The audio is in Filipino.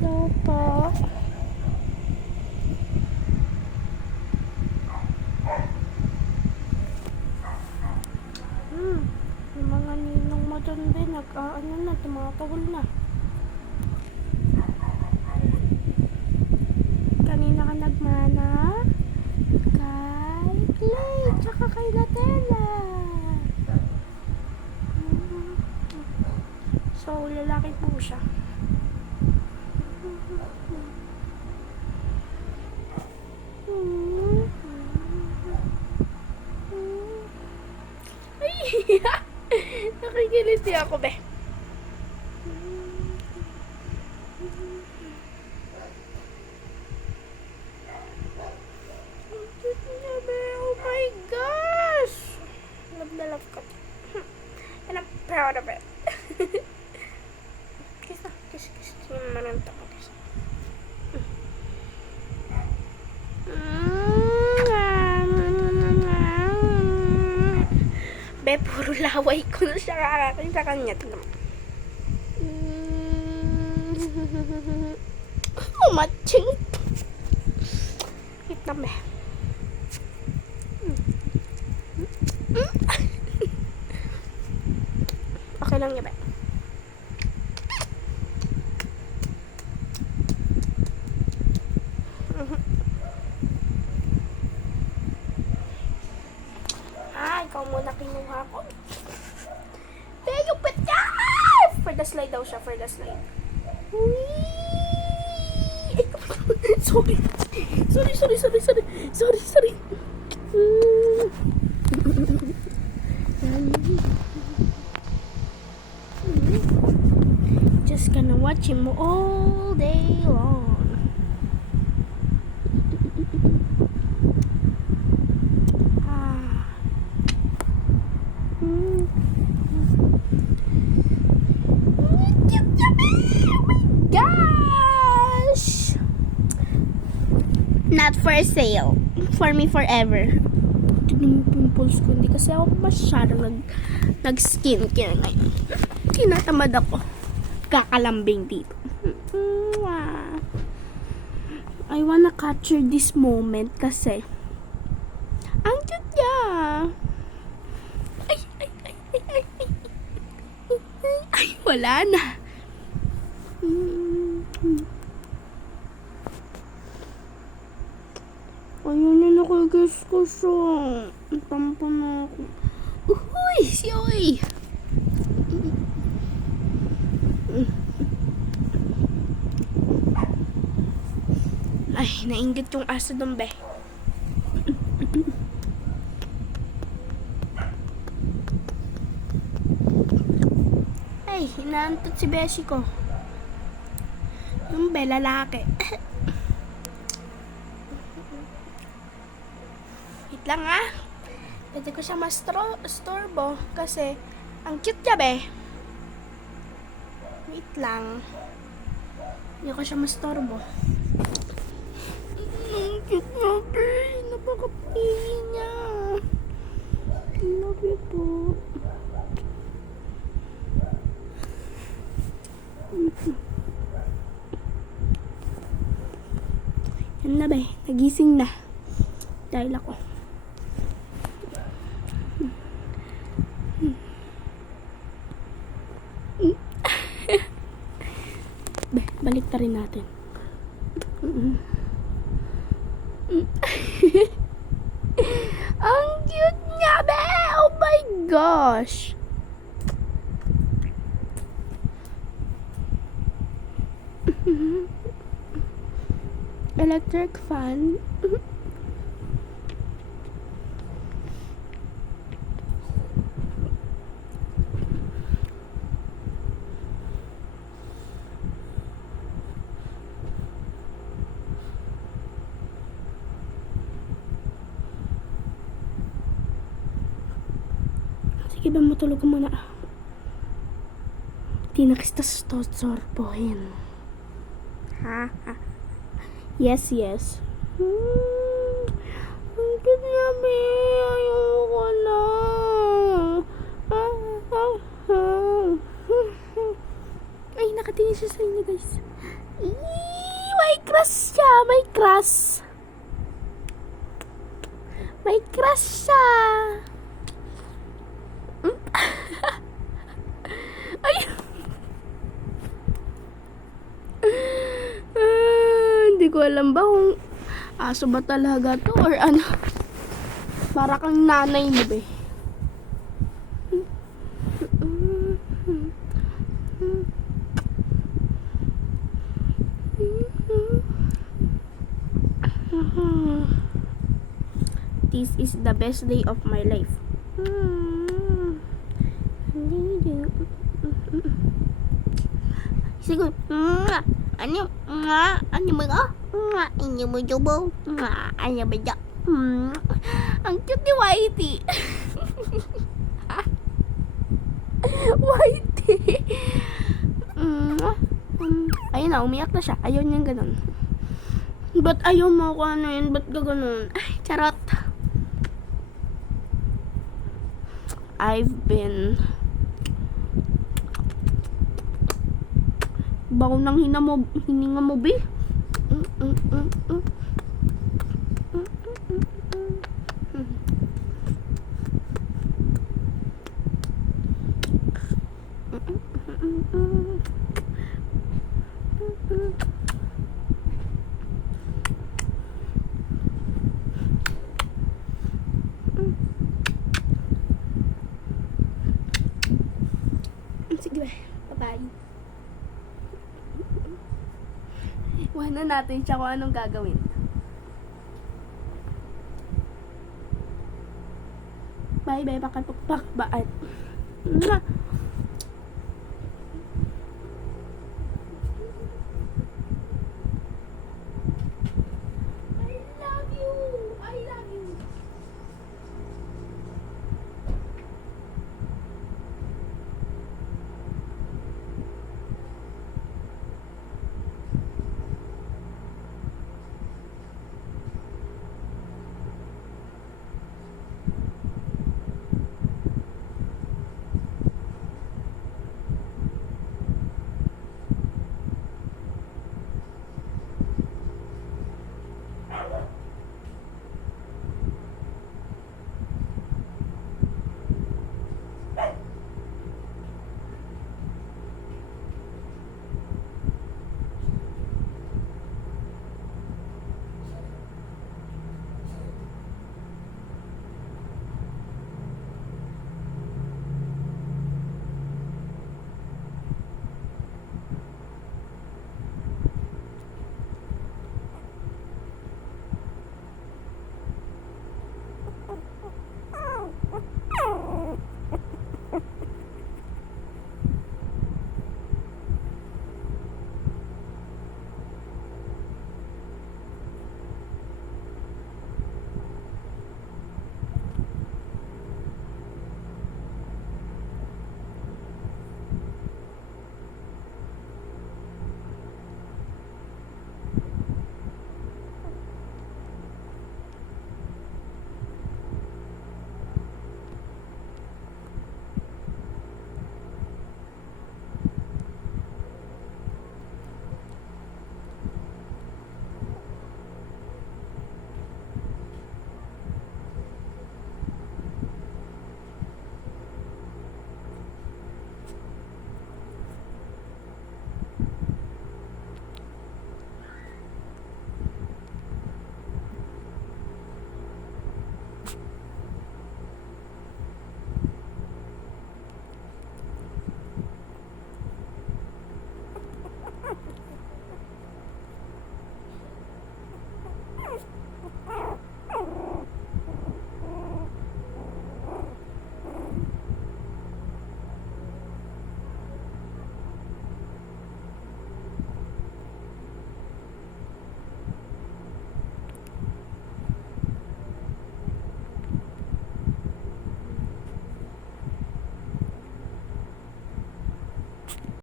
Hello po. Yung mga ninong mo dun din, ano na, tumatawal na. Kanina ka nagmana? Kay Clay, tsaka kay Nutella. So, lalaki po siya. Ay, nakikiliti ako, be. Oh my gosh! Love na love ko. And I'm proud of it. Kiss na. Kiss, kiss. Yung manunta ko. Kiss. Be, puro laway ko na siya kakakin sa kanya. Tignan mo. Oh, matching. Wait na, be. Okay lang niya, be. Ikaw muna kinuha ko. Be, yung pet niya! For the slide daw siya, for the slide. Whee! Sorry. Sorry. Just gonna watch him all day long. Gosh! Not for sale. For me forever. Tignan mo pimples ko. Hindi kasi ako masyadong nag-skincare ngayon. Tinatamad ako. Kakalambing dito. I wanna capture this moment kasi ang cute niya. Ay, wala na. Ayun na nakikiss ko siya. Tampo na ako. Uy, si Oy. Ay, nainggit yung aso doon, be. Ay, hinaantot si Beshi ko. Yung be, lalaki. Wait lang, ah. Pwede ko siya mastorbo kasi ang cute niya, be. Wait lang. Hindi ko siya mastorbo. Ang cute niya, be. Napakapili niya. Love you po. Yan na, be. Nagising na. Dahil ako. Be, balik ta rin natin. Ang cute niya, be! Oh my gosh! Electric fan. Sige ba, matulog ka muna. Di na kita sorbohin. Ha? Yes. Ang cute na, be. Ayoko na. Ay, nakatingin siya sa inyo, guys. May crush siya. May crush. May crush siya. Ay. Hindi ko alam ba kung aso ba talaga to or ano. Para kang nanay mo, be. This is the best day of my life. Siguro, ano mo ka? Ano mo jubo? Ano ba dyan? Ang cute ni Whitey. Whitey. Ayun na, umiyak na siya. Ayaw niyang ganun. Ba't ayaw mo ko ano yun? Ba't ka ganun? Ay, charot. I've been bago nang hininga mo, be. Sige, bye-bye. Iwanan natin siya kung anong gagawin. Bye-bye, pakapakbaan.